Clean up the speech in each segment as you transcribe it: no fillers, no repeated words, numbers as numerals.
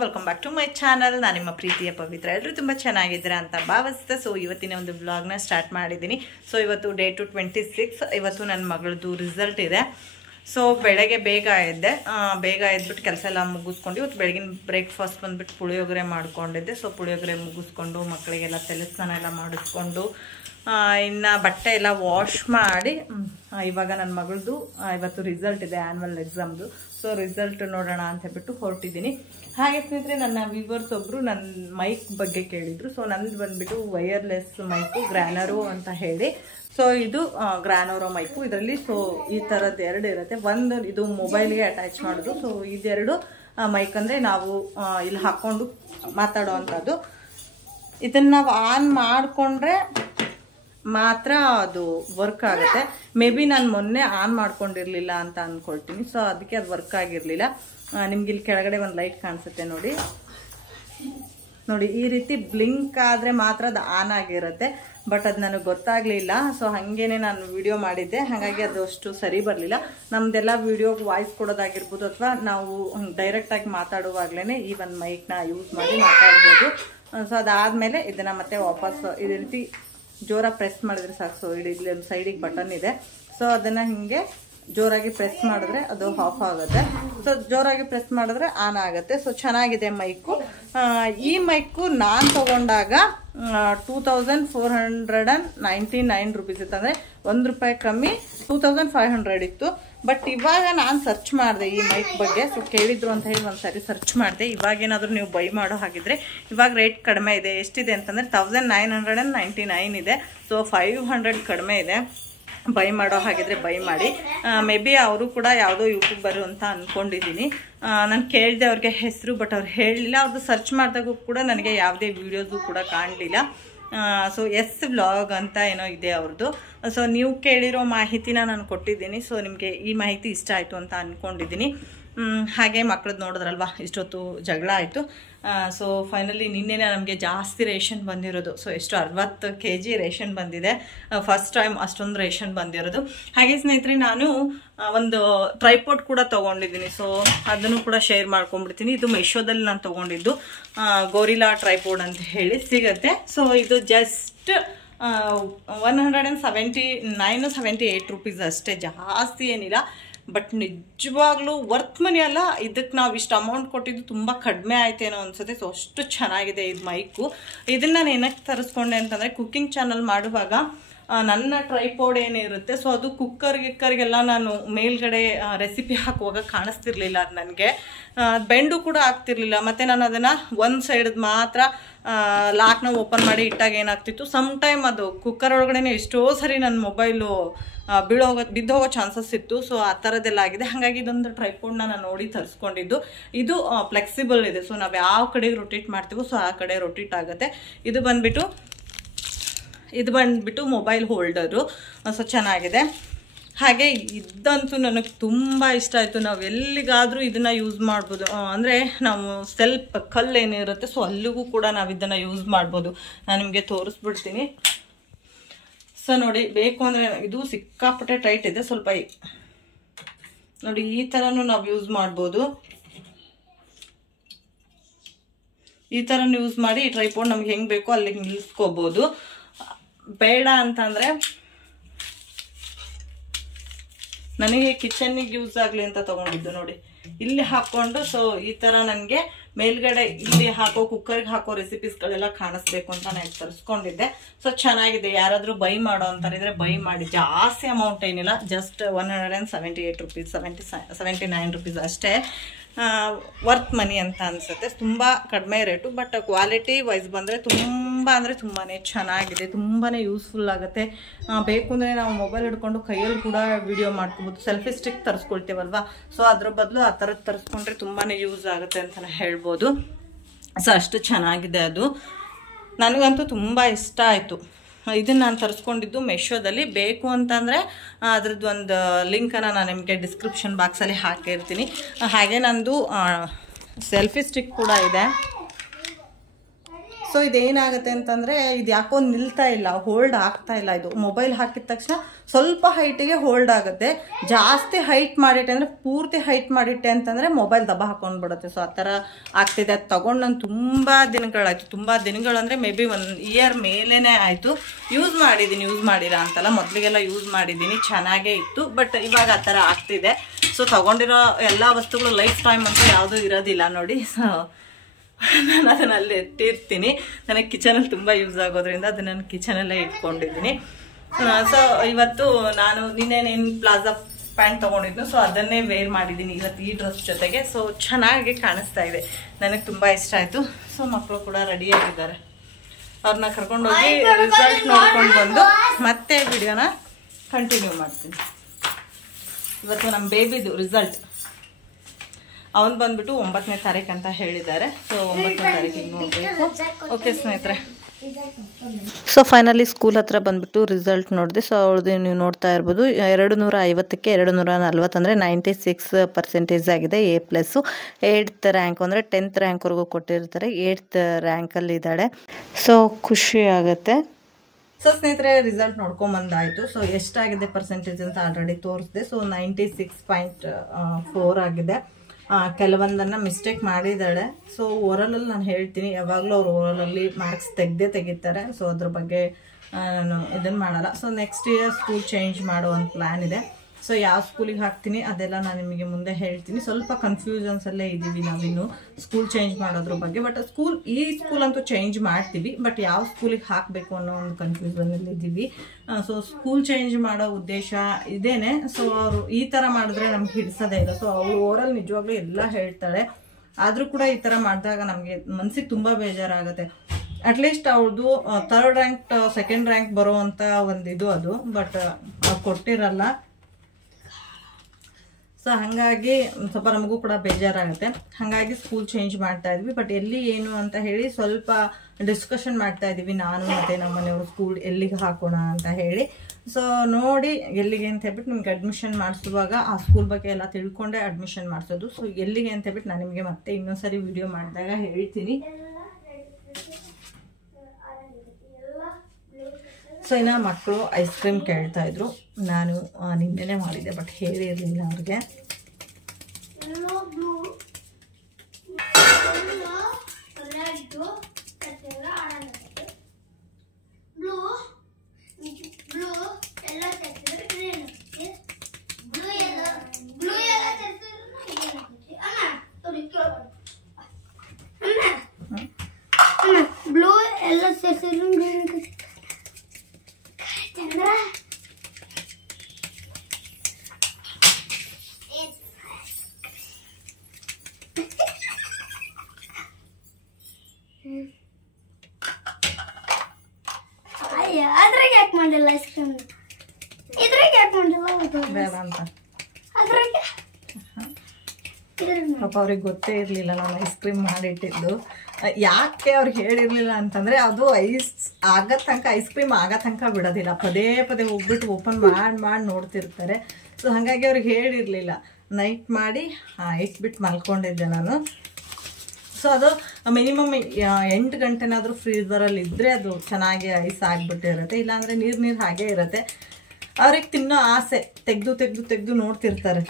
Welcome back to my channel. ನಾನು ನಿಮ್ಮ ಪ್ರೀತಿಯ ಪವಿತ್ರ. ಎಲ್ಲರೂ ತುಂಬ ಚೆನ್ನಾಗಿದ್ದೀರಾ ಅಂತ ಭಾವಿಸ್ತೆ. ಸೊ ಇವತ್ತಿನ ಒಂದು ಬ್ಲಾಗ್ನ ಸ್ಟಾರ್ಟ್ ಮಾಡಿದ್ದೀನಿ. ಸೊ ಇವತ್ತು ಡೇಟ್ 26. ಇವತ್ತು ನನ್ನ ಮಗಳದ್ದು ರಿಸಲ್ಟ್ ಇದೆ. ಸೊ ಬೆಳಗ್ಗೆ ಬೇಗ ಎದ್ಬಿಟ್ಟು ಕೆಲಸ ಎಲ್ಲ ಮುಗಿಸ್ಕೊಂಡು ಇವತ್ತು ಬೆಳಗಿನ ಬ್ರೇಕ್ಫಾಸ್ಟ್ ಬಂದುಬಿಟ್ಟು ಪುಳಿಯೋಗರೆ ಮಾಡ್ಕೊಂಡಿದ್ದೆ. ಸೊ ಪುಳಿಯೋಗರೆ ಮುಗಿಸ್ಕೊಂಡು ಮಕ್ಕಳಿಗೆಲ್ಲ ತಲೆ ಸ್ನಾನ ಎಲ್ಲ ಮಾಡಿಸ್ಕೊಂಡು ಇನ್ನು ಬಟ್ಟೆ ಎಲ್ಲ ವಾಶ್ ಮಾಡಿ ಇವಾಗ ನನ್ನ ಮಗಳದು ಇವತ್ತು ರಿಸಲ್ಟ್ ಇದೆ, ಆ್ಯನ್ಯುವಲ್ ಎಕ್ಸಾಮ್ದು. ಸೊ ರಿಸಲ್ಟ್ ನೋಡೋಣ ಅಂತ ಹೇಳ್ಬಿಟ್ಟು ಹೊರಟಿದ್ದೀನಿ. ಹಾಗೆ ಸ್ನೇಹಿತರೆ, ನನ್ನ ವ್ಯೂವರ್ಸ್ ಒಬ್ಬರು ನನ್ನ ಮೈಕ್ ಬಗ್ಗೆ ಕೇಳಿದರು. ಸೊ ನಂದು ಬಂದುಬಿಟ್ಟು ವೈರ್ಲೆಸ್ ಮೈಕು ಗ್ರ್ಯಾನರೋ ಅಂತ ಹೇಳಿ. ಸೊ ಇದು ಗ್ರ್ಯಾನರೋ ಮೈಕು. ಇದರಲ್ಲಿ ಸೊ ಈ ಥರದ್ದು ಎರಡು ಇರುತ್ತೆ. ಒಂದು ಇದು ಮೊಬೈಲ್ಗೆ ಅಟ್ಯಾಚ್ ಮಾಡೋದು. ಸೊ ಇದೆರಡು ಮೈಕ್ ಅಂದರೆ ನಾವು ಇಲ್ಲಿ ಹಾಕ್ಕೊಂಡು ಮಾತಾಡೋ ಅಂಥದ್ದು. ಇದನ್ನು ನಾವು ಆನ್ ಮಾಡಿಕೊಂಡ್ರೆ ಮಾತ್ರ ಅದು ವರ್ಕ್ ಆಗುತ್ತೆ. ಮೇ ಬಿ ನಾನು ಮೊನ್ನೆ ಆನ್ ಮಾಡ್ಕೊಂಡಿರಲಿಲ್ಲ ಅಂತ ಅಂದ್ಕೊಳ್ತೀನಿ. ಸೊ ಅದಕ್ಕೆ ಅದು ವರ್ಕ್ ಆಗಿರಲಿಲ್ಲ. ನಿಮ್ಗೆ ಇಲ್ಲಿ ಕೆಳಗಡೆ ಒಂದು ಲೈಟ್ ಕಾಣಿಸುತ್ತೆ ನೋಡಿ. ಈ ರೀತಿ ಬ್ಲಿಂಕ್ ಆದರೆ ಮಾತ್ರ ಅದು ಆನ್ ಆಗಿರುತ್ತೆ. ಬಟ್ ಅದು ನನಗೆ ಗೊತ್ತಾಗಲಿಲ್ಲ. ಸೊ ಹಾಗೇನೆ ನಾನು ವಿಡಿಯೋ ಮಾಡಿದ್ದೆ, ಹಾಗಾಗಿ ಅದು ಅಷ್ಟು ಸರಿ ಬರಲಿಲ್ಲ. ನಮ್ದೆಲ್ಲ ವಿಡಿಯೋಗೆ ವಾಯ್ಸ್ ಕೊಡೋದಾಗಿರ್ಬೋದು ಅಥವಾ ನಾವು ಡೈರೆಕ್ಟಾಗಿ ಮಾತಾಡುವಾಗಲೇ ಈ ಒಂದು ಮೈಕ್ನ ಯೂಸ್ ಮಾಡಿ ಮಾತಾಡ್ಬೋದು. ಸೊ ಅದಾದಮೇಲೆ ಇದನ್ನು ಮತ್ತೆ ವಾಪಸ್ ಇದೇ ರೀತಿ ಜೋರಾಗಿ ಪ್ರೆಸ್ ಮಾಡಿದ್ರೆ ಸಾಕು. ಸೊ ಇಲ್ಲಿ ಒಂದು ಸೈಡಿಗೆ ಬಟನ್ ಇದೆ. ಸೊ ಅದನ್ನು ಹಿಂಗೆ ಜೋರಾಗಿ ಪ್ರೆಸ್ ಮಾಡಿದ್ರೆ ಅದು ಆಫ್ ಆಗುತ್ತೆ. ಸೊ ಜೋರಾಗಿ ಪ್ರೆಸ್ ಮಾಡಿದ್ರೆ ಆನ್ ಆಗುತ್ತೆ. ಸೊ ಚೆನ್ನಾಗಿದೆ ಮೈಕು. ಈ ಮೈಕು ನಾನು ತಗೊಂಡಾಗ 2499 ರುಪೀಸ್ ಇತ್ತು. ಅಂದರೆ ₹1 ಕಮ್ಮಿ 2500 ಇತ್ತು. ಬಟ್ ಇವಾಗ ನಾನು ಸರ್ಚ್ ಮಾಡಿದೆ ಈ ಮೈಕ್ ಬಗ್ಗೆ. ಸೊ ಕೇಳಿದ್ರು ಅಂತ ಹೇಳಿ ಒಂದ್ಸರಿ ಸರ್ಚ್ ಮಾಡಿದೆ. ಇವಾಗೇನಾದರೂ ನೀವು ಬೈ ಮಾಡೋ ಹಾಗಿದ್ರೆ ಇವಾಗ ರೇಟ್ ಕಡಿಮೆ ಇದೆ. ಎಷ್ಟಿದೆ ಅಂತಂದರೆ 1999 ಇದೆ. ಸೊ 500 ಕಡಿಮೆ ಇದೆ. ಬೈ ಮಾಡೋ ಹಾಗಿದ್ರೆ ಬೈ ಮಾಡಿ. ಮೇ ಬಿ ಅವರು ಕೂಡ ಯಾವುದೋ ಯೂಟ್ಯೂಬರು ಅಂತ ಅಂದ್ಕೊಂಡಿದ್ದೀನಿ. ನಾನು ಕೇಳಿದೆ ಅವ್ರಿಗೆ ಹೆಸರು, ಬಟ್ ಅವ್ರು ಹೇಳಲಿಲ್ಲ. ಅವ್ರದ್ದು ಸರ್ಚ್ ಮಾಡಿದಾಗೂ ಕೂಡ ನನಗೆ ಯಾವುದೇ ವೀಡಿಯೋಸು ಕೂಡ ಕಾಣಲಿಲ್ಲ. ಸೊ ವ್ಲಾಗ್ ಅಂತ ಏನೋ ಇದೆ ಅವ್ರದ್ದು. ಸೊ ನೀವು ಕೇಳಿರೋ ಮಾಹಿತಿನ ನಾನು ಕೊಟ್ಟಿದ್ದೀನಿ. ಸೊ ನಿಮಗೆ ಈ ಮಾಹಿತಿ ಇಷ್ಟ ಆಯಿತು ಅಂತ ಅಂದ್ಕೊಂಡಿದ್ದೀನಿ. ಹಾಗೆ ಮಕ್ಕಳದ್ದು ನೋಡಿದ್ರಲ್ವ, ಇಷ್ಟೊತ್ತು ಜಗಳ ಆಯಿತು. ಸೊ ಫೈನಲಿ ನಿನ್ನೆನೇ ನಮಗೆ ಜಾಸ್ತಿ ರೇಷನ್ ಬಂದಿರೋದು. ಸೊ ಎಷ್ಟು 60 kg ರೇಷನ್ ಬಂದಿದೆ. ಫಸ್ಟ್ ಟೈಮ್ ಅಷ್ಟೊಂದು ರೇಷನ್ ಬಂದಿರೋದು. ಹಾಗೆ ಸ್ನೇಹಿತರೆ, ನಾನು ಒಂದು ಟ್ರೈಪಾಡ್ ಕೂಡ ತೊಗೊಂಡಿದ್ದೀನಿ. ಸೊ ಅದನ್ನು ಕೂಡ ಶೇರ್ ಮಾಡ್ಕೊಂಡ್ಬಿಡ್ತೀನಿ. ಇದು ಮೀಶೋದಲ್ಲಿ ನಾನು ತೊಗೊಂಡಿದ್ದು ಗೋರಿಲ್ಲಾ ಟ್ರೈಪಾಡ್ ಅಂತ ಹೇಳಿ ಸಿಗುತ್ತೆ. ಸೊ ಇದು ಜಸ್ಟ್ 178 ರುಪೀಸ್ ಅಷ್ಟೇ, ಜಾಸ್ತಿ ಏನಿಲ್ಲ. ಬಟ್ ನಿಜವಾಗ್ಲೂ ವರ್ತ್ ಮನಿ ಅಲ್ಲ. ಇದಕ್ಕೆ ನಾವು ಇಷ್ಟು ಅಮೌಂಟ್ ಕೊಟ್ಟಿದ್ದು ತುಂಬ ಕಡಿಮೆ ಆಯ್ತೇನೋ ಅನ್ಸುತ್ತೆ. ಸೊ ಅಷ್ಟು ಚೆನ್ನಾಗಿದೆ ಇದು ಮೈಕು. ಇದನ್ನು ನಾನು ಏನಕ್ಕೆ ತರಿಸ್ಕೊಂಡೆ ಅಂತಂದರೆ, ಕುಕ್ಕಿಂಗ್ ಚಾನಲ್ ಮಾಡುವಾಗ ನನ್ನ ಟ್ರೈಪಾಡ್ ಏನಿರುತ್ತೆ, ಸೊ ಅದು ಕುಕ್ಕರ್ಗೆಲ್ಲ ನಾನು ಮೇಲ್ಗಡೆ ರೆಸಿಪಿ ಹಾಕುವಾಗ ಕಾಣಿಸ್ತಿರ್ಲಿಲ್ಲ ಅದು ನನಗೆ. ಬೆಂಡು ಕೂಡ ಆಗ್ತಿರ್ಲಿಲ್ಲ. ಮತ್ತು ನಾನು ಅದನ್ನು ಒಂದು ಸೈಡ್ದು ಮಾತ್ರ ಲಾಕ್ನ ಓಪನ್ ಮಾಡಿ ಇಟ್ಟಾಗ ಏನಾಗ್ತಿತ್ತು, ಸಮ್ ಟೈಮ್ ಅದು ಕುಕ್ಕರ್ ಒಳಗಡೆ ಎಷ್ಟೋ ಸರಿ ನನ್ನ ಮೊಬೈಲು ಬಿದ್ದೋಗೋ ಚಾನ್ಸಸ್ ಇತ್ತು. ಸೊ ಆ ಥರದ್ದೆಲ್ಲ ಆಗಿದೆ. ಹಾಗಾಗಿ ಇದೊಂದು ಟ್ರೈಪಾಡ್ನ ನಾನು ನೋಡಿ ತರಿಸ್ಕೊಂಡಿದ್ದು. ಇದು ಫ್ಲೆಕ್ಸಿಬಲ್ ಇದೆ. ಸೊ ನಾವು ಯಾವ ಕಡೆಗೆ ರೊಟೇಟ್ ಮಾಡ್ತೀವೋ ಸೊ ಆ ಕಡೆ ರೊಟೇಟ್ ಆಗುತ್ತೆ. ಇದು ಬಂದ್ಬಿಟ್ಟು ಮೊಬೈಲ್ ಹೋಲ್ಡರು. ಸೊ ಚೆನ್ನಾಗಿದೆ. ಹಾಗೆ ಇದಂತೂ ನನಗೆ ತುಂಬ ಇಷ್ಟ ಆಯಿತು. ನಾವು ಎಲ್ಲಿಗಾದರೂ ಇದನ್ನು ಯೂಸ್ ಮಾಡ್ಬೋದು. ಅಂದರೆ ನಾವು ಕಲ್ಲು ಏನಿರುತ್ತೆ ಸೊ ಅಲ್ಲಿಗೂ ಕೂಡ ನಾವು ಇದನ್ನು ಯೂಸ್ ಮಾಡ್ಬೋದು. ನಾನು ನಿಮಗೆ ತೋರಿಸ್ಬಿಡ್ತೀನಿ. ಸೊ ನೋಡಿ, ಬೇಕು ಅಂದರೆ ಇದು ಸಿಕ್ಕಾಪಟ್ಟೆ ಟೈಟ್ ಇದೆ. ಸ್ವಲ್ಪ ನೋಡಿ, ಈ ಥರನೂ ನಾವು ಯೂಸ್ ಮಾಡ್ಬೋದು. ಈ ಥರನೂ ಯೂಸ್ ಮಾಡಿ ಈ ಟ್ರೈಪಾಡ್ ನಮ್ಗೆ ಹೆಂಗೆ ಬೇಕೋ ಅಲ್ಲಿಗೆ ನಿಲ್ಲಿಸ್ಕೋಬೋದು. ಬೇಡ ಅಂತಂದರೆ ನನಗೆ ಕಿಚನ್ನಿಗೆ ಯೂಸ್ ಆಗಲಿ ಅಂತ ತೊಗೊಂಡಿದ್ದು. ನೋಡಿ, ಇಲ್ಲಿ ಹಾಕ್ಕೊಂಡು ಸೊ ಈ ಥರ ನನಗೆ ಮೇಲ್ಗಡೆ ಇಲ್ಲಿ ಕುಕ್ಕರ್ಗೆ ಹಾಕೋ ರೆಸಿಪೀಸ್ಗಳೆಲ್ಲ ಕಾಣಿಸ್ಬೇಕು ಅಂತ ನಾನು ತರಿಸ್ಕೊಂಡಿದ್ದೆ. ಸೊ ಚೆನ್ನಾಗಿದೆ. ಯಾರಾದರೂ ಬೈ ಮಾಡೋ ಅಂತಾರಿದ್ರೆ ಬೈ ಮಾಡಿ. ಜಾಸ್ತಿ ಅಮೌಂಟ್ ಏನಿಲ್ಲ, ಜಸ್ಟ್ 178 ರುಪೀಸ್ 79 ರುಪೀಸ್ ಅಷ್ಟೇ. ವರ್ತ್ ಮನಿ ಅಂತ ಅನಿಸುತ್ತೆ. ತುಂಬ ಕಡಿಮೆ ರೇಟು. ಬಟ್ ಕ್ವಾಲಿಟಿ ವೈಸ್ ಬಂದರೆ ತುಂಬಾ ಚೆನ್ನಾಗಿದೆ. ತುಂಬಾ ಯೂಸ್ಫುಲ್ ಆಗುತ್ತೆ. ಬೇಕು ಅಂದರೆ ನಾವು ಮೊಬೈಲ್ ಹಿಡ್ಕೊಂಡು ಕೈಯಲ್ಲಿ ಕೂಡ ವಿಡಿಯೋ ಮಾಡ್ಕೋಬೋದು. ಸೆಲ್ಫಿ ಸ್ಟಿಕ್ ತರಿಸ್ಕೊಳ್ತೀವಲ್ವ, ಸೊ ಅದ್ರ ಬದಲು ಆ ಥರದ್ದು ತರಿಸ್ಕೊಂಡ್ರೆ ತುಂಬಾ ಯೂಸ್ ಆಗುತ್ತೆ ಅಂತಲೇ ಹೇಳ್ಬೋದು. ಸೊ ಅಷ್ಟು ಚೆನ್ನಾಗಿದೆ ಅದು. ನನಗಂತೂ ತುಂಬ ಇಷ್ಟ ಆಯಿತು. ಇದನ್ನು ನಾನು ತರಿಸ್ಕೊಂಡಿದ್ದು ಮೀಶೋದಲ್ಲಿ. ಬೇಕು ಅಂತಂದರೆ ಅದ್ರದ್ದು ಒಂದು ಲಿಂಕನ್ನು ನಾನು ನಿಮಗೆ ಡಿಸ್ಕ್ರಿಪ್ಷನ್ ಬಾಕ್ಸಲ್ಲಿ ಹಾಕಿರ್ತೀನಿ. ಹಾಗೆ ನಂದು ಸೆಲ್ಫಿ ಸ್ಟಿಕ್ ಕೂಡ ಇದೆ. ಸೊ ಇದೇನಾಗುತ್ತೆ ಅಂತಂದರೆ ಇದು ಯಾಕೋ ನಿಲ್ತಾ ಇಲ್ಲ, ಹೋಲ್ಡ್ ಆಗ್ತಾ ಇಲ್ಲ. ಇದು ಮೊಬೈಲ್ ಹಾಕಿದ ತಕ್ಷಣ ಸ್ವಲ್ಪ ಹೈಟಿಗೆ ಹೋಲ್ಡ್ ಆಗುತ್ತೆ. ಜಾಸ್ತಿ ಹೈಟ್ ಮಾಡಿಟ್ಟೆ ಅಂದರೆ ಪೂರ್ತಿ ಹೈಟ್ ಮಾಡಿಟ್ಟೆ ಅಂತಂದರೆ ಮೊಬೈಲ್ ದಬ್ಬ ಹಾಕೊಂಡ್ಬಿಡುತ್ತೆ. ಸೊ ಆ ಥರ ಆಗ್ತಿದೆ. ಅದು ತೊಗೊಂಡು ನಾನು ತುಂಬ ದಿನಗಳಾಯಿತು. ತುಂಬ ದಿನಗಳಂದರೆ ಮೇ ಬಿ 1 ಇಯರ್ ಮೇಲೇ ಆಯಿತು. ಯೂಸ್ ಮಾಡಿದ್ದೀನಿ, ಯೂಸ್ ಮಾಡಿಲ್ಲ ಅಂತಲ್ಲ, ಮೊದಲಿಗೆಲ್ಲ ಯೂಸ್ ಮಾಡಿದ್ದೀನಿ, ಚೆನ್ನಾಗೇ ಇತ್ತು. ಬಟ್ ಇವಾಗ ಆ ಥರ ಆಗ್ತಿದೆ. ಸೊ ತೊಗೊಂಡಿರೋ ಎಲ್ಲ ವಸ್ತುಗಳು ಲೈಫ್ ಟೈಮ್ ಅಂತ ಯಾವುದೂ ಇರೋದಿಲ್ಲ ನೋಡಿ. ಸೊ ನಾನು ಅದನ್ನು ಅಲ್ಲಿ ಇಟ್ಟಿರ್ತೀನಿ. ನನಗೆ ಕಿಚನಲ್ಲಿ ತುಂಬ ಯೂಸ್ ಆಗೋದ್ರಿಂದ ಅದನ್ನು ನಾನು ಕಿಚನಲ್ಲೇ ಇಟ್ಕೊಂಡಿದ್ದೀನಿ. ಸೊ ಇವತ್ತು ನಾನು ನಿನ್ನೆ ಪ್ಲಾಜಾ ಪ್ಯಾಂಟ್ ತೊಗೊಂಡಿದ್ದು, ಸೊ ಅದನ್ನೇ ವೇರ್ ಮಾಡಿದ್ದೀನಿ ಇವತ್ತು ಈ ಡ್ರೆಸ್ ಜೊತೆಗೆ. ಸೊ ಚೆನ್ನಾಗಿ ಕಾಣಿಸ್ತಾ ಇದೆ, ನನಗೆ ತುಂಬ ಇಷ್ಟ ಆಯಿತು. ಸೊ ಮಕ್ಕಳು ಕೂಡ ರೆಡಿಯಾಗಿದ್ದಾರೆ. ಅವ್ರನ್ನ ಕರ್ಕೊಂಡೋಗಿ ರಿಸಲ್ಟ್ ನೋಡ್ಕೊಂಡು ಬಂದು ಮತ್ತೆ ವಿಡಿಯೋನ ಕಂಟಿನ್ಯೂ ಮಾಡ್ತೀನಿ. ಇವತ್ತು ನಮ್ಮ ಬೇಬಿದು ರಿಸಲ್ಟ್ ಅವನು ಬಂದ್ಬಿಟ್ಟು 9ನೇ ತಾರೀಕು ಅಂತ ಹೇಳಿದ್ದಾರೆ. ಸೊ 9ನೇ ತಾರೀಕಿಗೆ ನೋಡಬೇಕು. ಓಕೆ ಸ್ನೇಹಿತರೆ, ಸೊ ಫೈನಲಿ ಸ್ಕೂಲ್ ಹತ್ರ ಬಂದ್ಬಿಟ್ಟು ರಿಸಲ್ಟ್ ನೋಡಿದೆ. ಸೊ ಅವಳದು ನೀವು ನೋಡ್ತಾ ಇರ್ಬೋದು 250ಕ್ಕೆ 240 ಅಂದರೆ 96% ಆಗಿದೆ. A+. 8th ರ್ಯಾಂಕ್ ಅಂದರೆ 10th ರ್ಯಾಂಕ್ವರೆಗೂ ಕೊಟ್ಟಿರ್ತಾರೆ. 8th ರ್ಯಾಂಕಲ್ಲಿ ಇದ್ದಾಳೆ. ಸೊ ಖುಷಿ ಆಗುತ್ತೆ. ಸೊ ಸ್ನೇಹಿತರೆ, ರಿಸಲ್ಟ್ ನೋಡ್ಕೊಂಬಂದಾಯಿತು. ಸೊ ಎಷ್ಟಾಗಿದೆ ಪರ್ಸೆಂಟೇಜ್ ಅಂತ ಆಲ್ರೆಡಿ ತೋರಿಸಿದೆ. ಸೊ 96.4 ಆಗಿದೆ. ಕೆಲವೊಂದನ್ನು ಮಿಸ್ಟೇಕ್ ಮಾಡಿದ್ದಾಳೆ. ಸೊ ಓರಲಲ್ಲಿ ನಾನು ಹೇಳ್ತೀನಿ, ಯಾವಾಗಲೂ ಅವ್ರು ಓರಲಲ್ಲಿ ಮಾರ್ಕ್ಸ್ ತೆಗಿತಾರೆ. ಸೊ ಅದ್ರ ಬಗ್ಗೆ ನಾನು ಇದನ್ನು ಮಾಡಲ್ಲ. So next year school change ಮಾಡೋ ಒಂದು ಪ್ಲ್ಯಾನ್ ಇದೆ. ಸೊ ಯಾವ ಸ್ಕೂಲಿಗೆ ಹಾಕ್ತೀನಿ ಅದೆಲ್ಲ ನಾನು ನಿಮಗೆ ಮುಂದೆ ಹೇಳ್ತೀನಿ. ಸ್ವಲ್ಪ ಕನ್ಫ್ಯೂಷನ್ಸಲ್ಲೇ ಇದ್ದೀವಿ ನಾವಿನ್ನು ಸ್ಕೂಲ್ ಚೇಂಜ್ ಮಾಡೋದ್ರ ಬಗ್ಗೆ. ಬಟ್ ಈ ಸ್ಕೂಲ್ ಅಂತೂ ಚೇಂಜ್ ಮಾಡ್ತೀವಿ, ಬಟ್ ಯಾವ ಸ್ಕೂಲಿಗೆ ಹಾಕಬೇಕು ಅನ್ನೋ ಒಂದು ಕನ್ಫ್ಯೂಷನಲ್ಲಿ ಇದ್ದೀವಿ. ಸೊ ಸ್ಕೂಲ್ ಚೇಂಜ್ ಮಾಡೋ ಉದ್ದೇಶ ಇದೇನೆ. ಸೊ ಅವರು ಈ ಥರ ಮಾಡಿದ್ರೆ ನಮ್ಗೆ ಹಿಡಿಸೋದೇ ಇಲ್ಲ. ಸೊ ಅವಳು ಓವರಾಲ್ ನಿಜವಾಗ್ಲೂ ಎಲ್ಲ ಹೇಳ್ತಾಳೆ, ಆದರೂ ಕೂಡ ಈ ಥರ ಮಾಡಿದಾಗ ನಮಗೆ ಮನಸ್ಸಿಗೆ ತುಂಬ ಬೇಜಾರಾಗುತ್ತೆ. ಅಟ್ಲೀಸ್ಟ್ ಅವಳದು 3rd ರ್ಯಾಂಕ್ 2nd ರ್ಯಾಂಕ್ ಬರೋ ಅಂಥ ಒಂದು ಇದು ಅದು, ಬಟ್ ಅವ್ರು ಕೊಟ್ಟಿರಲ್ಲ. ಸೊ ಹಾಗಾಗಿ ಸ್ವಲ್ಪ ನಮಗೂ ಕೂಡ ಬೇಜಾರಾಗುತ್ತೆ. ಹಾಗಾಗಿ ಸ್ಕೂಲ್ ಚೇಂಜ್ ಮಾಡ್ತಾ ಇದ್ವಿ. ಬಟ್ ಎಲ್ಲಿ ಏನು ಅಂತ ಹೇಳಿ ಸ್ವಲ್ಪ ಡಿಸ್ಕಷನ್ ಮಾಡ್ತಾ ಇದ್ದೀವಿ ನಾನು ಮತ್ತು ನಮ್ಮ ಮನೆಯವರು, ಸ್ಕೂಲ್ ಎಲ್ಲಿಗೆ ಹಾಕೋಣ ಅಂತ ಹೇಳಿ. ಸೊ ನೋಡಿ ಎಲ್ಲಿಗೆ ಅಂತ ಹೇಳ್ಬಿಟ್ಟು ನಿಮ್ಗೆ ಅಡ್ಮಿಷನ್ ಮಾಡಿಸುವಾಗ ಆ ಸ್ಕೂಲ್ ಬಗ್ಗೆ ಎಲ್ಲ ತಿಳ್ಕೊಂಡೆ ಅಡ್ಮಿಷನ್ ಮಾಡಿಸೋದು. ಸೊ ಎಲ್ಲಿಗೆ ಅಂತ ಹೇಳ್ಬಿಟ್ಟು ನಾನು ನಿಮಗೆ ಮತ್ತೆ ಇನ್ನೊಂದ್ಸರಿ ವಿಡಿಯೋ ಮಾಡಿದಾಗ ಹೇಳ್ತೀನಿ. ಸೊ ಇನ್ನು ಮಕ್ಕಳು ಐಸ್ ಕ್ರೀಮ್ ಕೇಳ್ತಾ ಇದ್ರು. ನಾನು ನಿನ್ನೆನೇ ಮಾಡಿದ್ದೆ, ಬಟ್ ಹೇಳಿರಲಿಲ್ಲ ಅವ್ರಿಗೆ. ಬ್ಲೂ ಎಲ್ಲ ಸೇರಿಸಿದ್ರು ಅದ್ರಾಗ ಯಾಕೆ ಮಾಡಿಲ್ಲ ಐಸ್ ಕ್ರೀಮ್? ಇದ್ರಾಗ ಯಾಕೆ ಮಾಡಿಲ್ಲ? ಬೇಡ ಅಂತ ಪಾಪ ಅವ್ರಿಗೆ ಗೊತ್ತೇ ಇರಲಿಲ್ಲ ನಾನು ಐಸ್ ಕ್ರೀಮ್ ಮಾಡಿಟ್ಟಿದ್ದು. ಯಾಕೆ ಅವ್ರಿಗೆ ಹೇಳಿರಲಿಲ್ಲ ಅಂತಂದರೆ ಅದು ಐಸ್ ಕ್ರೀಮ್ ಆಗೋ ತನಕ ಬಿಡೋದಿಲ್ಲ. ಪದೇ ಪದೇ ಹೋಗ್ಬಿಟ್ಟು ಓಪನ್ ಮಾಡಿ ನೋಡ್ತಿರ್ತಾರೆ. ಸೊ ಹಾಗಾಗಿ ಅವ್ರಿಗೆ ಹೇಳಿರಲಿಲ್ಲ. ನೈಟ್ ಮಾಡಿ ಇಟ್ಬಿಟ್ಟು ಮಲ್ಕೊಂಡಿದ್ದೆ ನಾನು. ಸೊ ಅದು ಮಿನಿಮಮ್ 8 ಗಂಟೆನಾದರೂ ಫ್ರೀಝರಲ್ಲಿ ಇದ್ದರೆ ಅದು ಚೆನ್ನಾಗಿ ಐಸ್ ಆಗಿಬಿಟ್ಟಿರುತ್ತೆ. ಇಲ್ಲಾಂದರೆ ನೀರು ಹಾಗೇ ಇರುತ್ತೆ. ಅವ್ರಿಗೆ ತಿನ್ನೋ ಆಸೆ, ತೆಗೆದು ನೋಡ್ತಿರ್ತಾರೆ.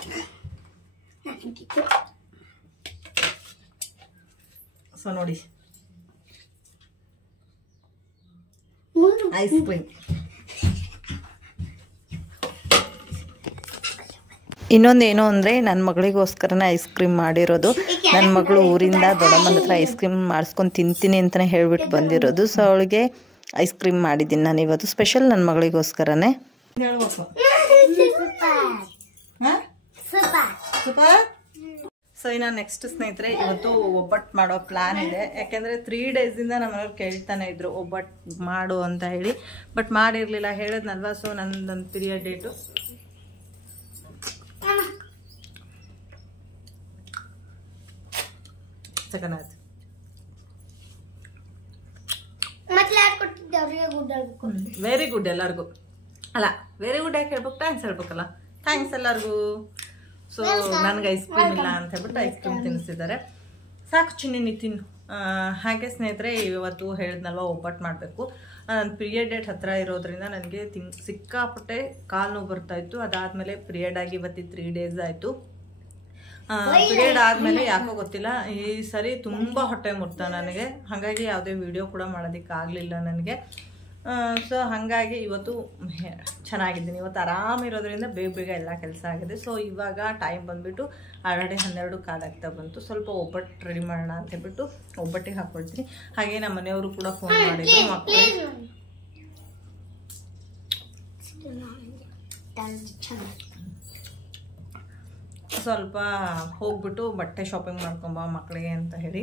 ಸೊ ನೋಡಿ ಐಸ್ ಕ್ರೀಮ್. ಇನ್ನೊಂದೇನು ಅಂದರೆ ನನ್ನ ಮಗಳಿಗೋಸ್ಕರನೇ ಐಸ್ ಕ್ರೀಮ್ ಮಾಡಿರೋದು. ನನ್ನ ಮಗಳು ಊರಿಂದ ದೊಡ್ಡಮ್ಮನ ಹತ್ರ ಐಸ್ ಕ್ರೀಮ್ ಮಾಡಿಸ್ಕೊಂಡು ತಿಂತೀನಿ ಅಂತಲೇ ಹೇಳ್ಬಿಟ್ಟು ಬಂದಿರೋದು. ಸೊ ಅವಳಿಗೆ ಐಸ್ ಕ್ರೀಮ್ ಮಾಡಿದ್ದೀನಿ ನಾನು ಇವತ್ತು ಸ್ಪೆಷಲ್ ನನ್ನ ಮಗಳಿಗೋಸ್ಕರನೇ. ಸೊ ಇನ್ನು ನೆಕ್ಸ್ಟ್ ಸ್ನೇಹಿತರೆ, ಇವತ್ತು ಒಬ್ಬಟ್ಟು ಮಾಡೋ ಪ್ಲ್ಯಾನ್ ಇದೆ. ಯಾಕೆಂದರೆ 3 ಡೇಸಿಂದ ನಮ್ಮನೆಯವ್ರು ಕೇಳ್ತಾನೆ ಇದ್ರು ಒಬ್ಬಟ್ಟು ಮಾಡು ಅಂತ ಹೇಳಿ, ಬಟ್ ಮಾಡಿರಲಿಲ್ಲ, ಹೇಳಿದ್ನಲ್ವ. ಸೊ ನನ್ನೊಂದು ಪೀರಿಯಡ್ ಡೇಟು ಚೆನ್ನಾಗಿತ್ತು. ವೆರಿ ಗುಡ್ ಎಲ್ಲರಿಗೂ. ಅಲ್ಲ, ವೆರಿ ಗುಡ್ ಯಾಕೆ ಹೇಳ್ಬೇಕು, ಥ್ಯಾಂಕ್ಸ್ ಹೇಳ್ಬೇಕಲ್ಲ. ಥ್ಯಾಂಕ್ಸ್ ಎಲ್ಲರಿಗೂ. ಸೊ ನನಗೆ ಐಸ್ ಕ್ರೀಮ್ ಇಲ್ಲ ಅಂತ ಹೇಳ್ಬಿಟ್ಟು ಐಸ್ ಕ್ರೀಮ್ ತಿನ್ನಿಸಿದ್ದಾರೆ. ಸಾಕು ಚಿನ್ನಿ, ನೀ ತಿನ್ನು. ಹಾಗೆ ಸ್ನೇಹಿತರೆ ಇವತ್ತು ಹೇಳಿದ್ನಲ್ವ ಒಬ್ಬಟ್ಟು ಮಾಡಬೇಕು. ನನ್ನ ಪೀರಿಯಡ್ ಡೇಟ್ ಹತ್ತಿರ ಇರೋದ್ರಿಂದ ನನಗೆ ಸಿಕ್ಕಾಪಟ್ಟೆ ಕಾಲು ನೋವು ಬರ್ತಾಯಿತ್ತು. ಅದಾದಮೇಲೆ ಪೀರಿಯಡ್ ಆಗಿ ಇವತ್ತು 3 days ಆಯಿತು. ಪೀರಿಯಡ್ ಆದಮೇಲೆ ಯಾಕೋ ಗೊತ್ತಿಲ್ಲ ಈ ಸರಿ ತುಂಬ ಹೊಟ್ಟೆ ಮುಟ್ತಾ ನನಗೆ. ಹಾಗಾಗಿ ಯಾವುದೇ ವಿಡಿಯೋ ಕೂಡ ಮಾಡೋದಕ್ಕಾಗಲಿಲ್ಲ ನನಗೆ. ಸೊ ಹಾಗಾಗಿ ಇವತ್ತು ಚೆನ್ನಾಗಿದ್ದೀನಿ. ಇವತ್ತು ಆರಾಮಿರೋದ್ರಿಂದ ಬೇಗ ಎಲ್ಲ ಕೆಲಸ ಆಗಿದೆ. ಸೊ ಇವಾಗ ಟೈಮ್ ಬಂದುಬಿಟ್ಟು ಆಲ್ರೆಡಿ 12 ಆಗ್ತಾ ಬಂತು. ಸ್ವಲ್ಪ ಒಬ್ಬಟ್ಟು ರೆಡಿ ಮಾಡೋಣ ಅಂತ ಹೇಳ್ಬಿಟ್ಟು ಒಬ್ಬಟ್ಟಿಗೆ ಹಾಕ್ಕೊಳ್ತೀನಿ. ಹಾಗೆ ನಮ್ಮ ಮನೆಯವರು ಕೂಡ ಫೋನ್ ಮಾಡಿದ್ರು ಮಕ್ಕಳು ಸ್ವಲ್ಪ ಹೋಗ್ಬಿಟ್ಟು ಬಟ್ಟೆ ಶಾಪಿಂಗ್ ಮಾಡ್ಕೊಂಬ ಮಕ್ಕಳಿಗೆ ಅಂತ ಹೇಳಿ.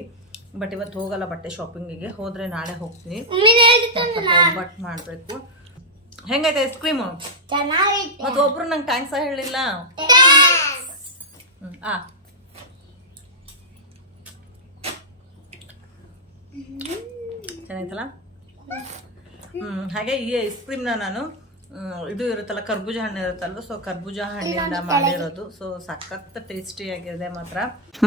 ಬಟ್ ಇವತ್ತು ಹೋಗಲ್ಲ ಬಟ್ಟೆ ಶಾಪಿಂಗಿಗೆ, ಹೋದ್ರೆ ನಾಳೆ ಹೋಗ್ತೀನಿ. ಒಬ್ಬಟ್ಟು ಮಾಡಬೇಕು. ಹೆಂಗೈತೆ ಐಸ್ ಕ್ರೀಮು? ಮತ್ತು ಒಬ್ರು ನಂಗೆ ಥ್ಯಾಂಕ್ಸ್ ಹೇಳಿಲ್ಲ. ಚೆನ್ನಾಯ್ತಲ್ಲ. ಹಾಗೆ ಈ ಐಸ್ ಕ್ರೀಮ್ನ ನಾನು ಇದು ಇರುತ್ತಲ್ಲ ಕರ್ಬೂಜ ಹಣ್ಣು ಇರುತ್ತಲ್ವ, ಸೊ ಕರ್ಬೂಜ ಹಣ್ಣಿಂದ ಮಾಡಿರೋದು. ಸೊ ಸಖತ್ ಟೇಸ್ಟಿಯಾಗಿದೆ ಮಾತ್ರ.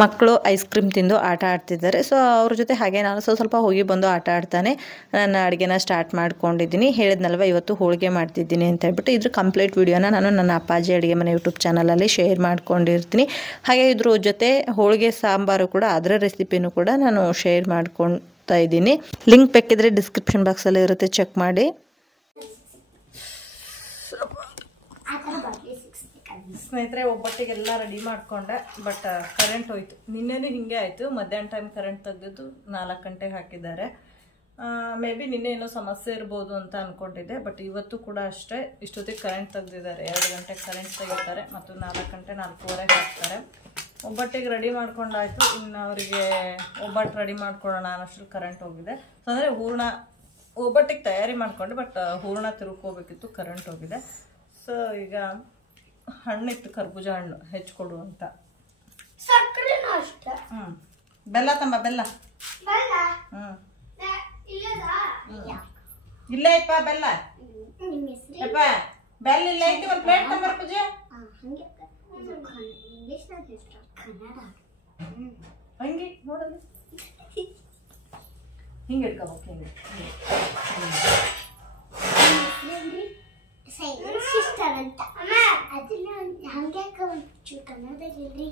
ಮಕ್ಕಳು ಐಸ್ ಕ್ರೀಮ್ ತಿಂದು ಆಟ ಆಡ್ತಿದ್ದಾರೆ. ಸೊ ಅವ್ರ ಜೊತೆ ಹಾಗೆ ನಾನು ಸ್ವಲ್ಪ ಹೋಗಿ ಬಂದು ಆಟ ಆಡ್ತಾನೆ ನನ್ನ ಅಡುಗೆನ ಸ್ಟಾರ್ಟ್ ಮಾಡ್ಕೊಂಡಿದ್ದೀನಿ. ಹೇಳಿದ್ನಲ್ವ ಇವತ್ತು ಹೋಳಿಗೆ ಮಾಡ್ತಿದ್ದೀನಿ ಅಂತ ಹೇಳ್ಬಿಟ್ಟು ಇದ್ರ ಕಂಪ್ಲೀಟ್ ವಿಡಿಯೋನ ನಾನು ನನ್ನ ಅಪ್ಪಾಜಿ ಅಡುಗೆ ಮನೆ ಯೂಟ್ಯೂಬ್ ಚಾನಲಲ್ಲಿ ಶೇರ್ ಮಾಡ್ಕೊಂಡಿರ್ತೀನಿ. ಹಾಗೆ ಇದ್ರ ಜೊತೆ ಹೋಳಿಗೆ ಸಾಂಬಾರು ಕೂಡ ಅದರ ರೆಸಿಪಿನೂ ಕೂಡ ನಾನು ಶೇರ್ ಮಾಡ್ಕೊಳ್ತಾ ಇದ್ದೀನಿ. ಲಿಂಕ್ ಬೇಕಿದ್ರೆ ಡಿಸ್ಕ್ರಿಪ್ಷನ್ ಬಾಕ್ಸಲ್ಲಿ ಇರುತ್ತೆ, ಚೆಕ್ ಮಾಡಿ. ಸ್ನೇಹಿತರೆ ಒಬ್ಬಟ್ಟಿಗೆಲ್ಲ ರೆಡಿ ಮಾಡ್ಕೊಂಡೆ. ಬಟ್ ಕರೆಂಟ್ ಹೋಯ್ತು. ನಿನ್ನೆನೂ ಹಿಂಗೆ ಆಯಿತು. ಮಧ್ಯಾಹ್ನ ಟೈಮ್ ಕರೆಂಟ್ ತೆಗೆದು 4 ಗಂಟೆಗೆ ಹಾಕಿದ್ದಾರೆ. ಮೇ ಬಿ ನಿನ್ನೆ ಏನೋ ಸಮಸ್ಯೆ ಇರ್ಬೋದು ಅಂತ ಅಂದ್ಕೊಂಡಿದ್ದೆ. ಬಟ್ ಇವತ್ತು ಕೂಡ ಅಷ್ಟೇ, ಇಷ್ಟೊತ್ತಿಗೆ ಕರೆಂಟ್ ತೆಗೆದಿದ್ದಾರೆ. 2 ಗಂಟೆಗೆ ಕರೆಂಟ್ ತೆಗಿತಾರೆ ಮತ್ತು 4 ಗಂಟೆ 4:15 ಹಾಕ್ತಾರೆ. ಒಬ್ಬಟ್ಟಿಗೆ ರೆಡಿ ಮಾಡ್ಕೊಂಡಾಯ್ತು. ಇನ್ನು ಅವರಿಗೆ ಒಬ್ಬಟ್ಟು ರೆಡಿ ಮಾಡ್ಕೊಳ್ಳೋಣ ಅನ್ನೋಷ್ಟು ಕರೆಂಟ್ ಹೋಗಿದೆ. ಅಂದರೆ ಹೂರ್ಣ ಒಬ್ಬಟ್ಟಿಗೆ ತಯಾರಿ ಮಾಡ್ಕೊಂಡೆ. ಬಟ್ ಹೂರ್ಣ ತಿರುಗ್ಕೋಬೇಕಿತ್ತು, ಕರೆಂಟ್ ಹೋಗಿದೆ. ಸೊ ಈಗ ಹಣ್ಣಿತ್ತು, ಕರ್ಬೂಜ ಹಣ್ಣು ಹೆಚ್ಚಿಕೊಡು ಅಂತ. ಬೆಲ್ಲ ತಮ್ಮ, ಬೆಲ್ಲ. ಇಲ್ಲ ಐಪ ಬೆಲ್ಲ. ಬೆಲ್ಲ ಇಲ್ಲ ಐತಿ, ಒಂದು ಪ್ಲೇಟ್ ತಂಬರ್ ಪೂಜೆ. ಹಂಗೆ ನೋಡಲ್ಲ, ಹಿಂಗೆ ಇಟ್ಕೋಬೇಕು. ಹಿಂಗೆ ಸಿಸ್ಟರ್ ಅಂತ ಅದನ್ನ ಹಂಗೆ ಕನ್ನಡದಲ್ಲಿ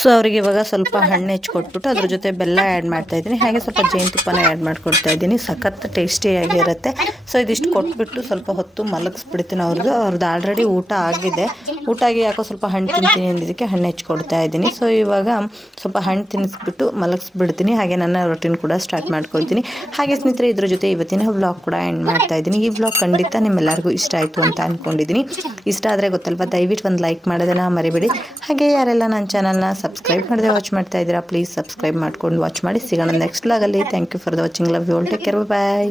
ಸೊ ಅವರಿಗೆ ಇವಾಗ ಸ್ವಲ್ಪ ಹಣ್ಣು ಹೆಚ್ಚಿಕೊಟ್ಬಿಟ್ಟು ಅದ್ರ ಜೊತೆ ಬೆಲ್ಲ ಆ್ಯಡ್ ಮಾಡ್ತಾ ಇದ್ದೀನಿ. ಹಾಗೆ ಸ್ವಲ್ಪ ಜೇನುತುಪ್ಪನ ಆ್ಯಡ್ ಮಾಡ್ಕೊಡ್ತಾ ಇದ್ದೀನಿ. ಸಖತ್ ಟೇಸ್ಟಿಯಾಗಿರುತ್ತೆ. ಸೊ ಇದಿಷ್ಟು ಕೊಟ್ಬಿಟ್ಟು ಸ್ವಲ್ಪ ಹೊತ್ತು ಮಲಗಿಸ್ಬಿಡ್ತೀನಿ. ಅವ್ರದ್ದು ಆಲ್ರೆಡಿ ಊಟ ಆಗಿದೆ. ಊಟ ಆಗಿ ಯಾಕೋ ಸ್ವಲ್ಪ ಹಣ್ಣು ತಿಂತೀನಿ ಅಂದಿದ್ದಕ್ಕೆ ಹಣ್ಣು ಹೆಚ್ಚಿಕೊಡ್ತಾ ಇದ್ದೀನಿ. ಸೊ ಇವಾಗ ಸ್ವಲ್ಪ ಹಣ್ಣು ತಿನ್ನಿಸ್ಬಿಟ್ಟು ಮಲಗಿಸ್ಬಿಡ್ತೀನಿ. ಹಾಗೆ ನನ್ನ ರೊಟೀನ್ ಕೂಡ ಸ್ಟಾರ್ಟ್ ಮಾಡ್ಕೊಳ್ತೀನಿ. ಹಾಗೆ ಸ್ನೇಹಿತರೆ ಇದ್ರ ಜೊತೆ ಇವತ್ತಿನ ವ್ಲಾಗ್ ಕೂಡ ಎಂಡ್ ಮಾಡ್ತಾ ಇದ್ದೀನಿ. ಈ ವ್ಲಾಗ್ ಖಂಡಿತ ನಿಮ್ಮೆಲ್ಲರಿಗೂ ಇಷ್ಟ ಆಯಿತು ಅಂತ ಅಂದ್ಕೊಂಡಿದ್ದೀನಿ. ಇಷ್ಟ ಆದರೆ ಗೊತ್ತಲ್ವಾ, ದಯವಿಟ್ಟು ಒಂದು ಲೈಕ್ ಮಾಡೋದನ್ನ ಮರಿಬೇಡಿ. ಹಾಗೆ ಯಾರೆಲ್ಲ ನನ್ನ ಚಾನಲ್ನ ಸಬ್ಸ್ಕ್ರೈಬ್ ಮಾಡದೆ ವಾಚ್ ಮಾಡ್ತಾ ಇದ್ದೀರಾ, ಪ್ಲೀಸ್ ಸಬ್ಸ್ಕ್ರೈಬ್ ಮಾಡ್ಕೊಂಡು ವಾಚ್ ಮಾಡಿ. ಸಿಗೋಣ ನೆಕ್ಸ್ಟ್ ವ್ಲಾಗಲ್ಲಿ. Thank you for the watching. Love you all. Take care. Bye.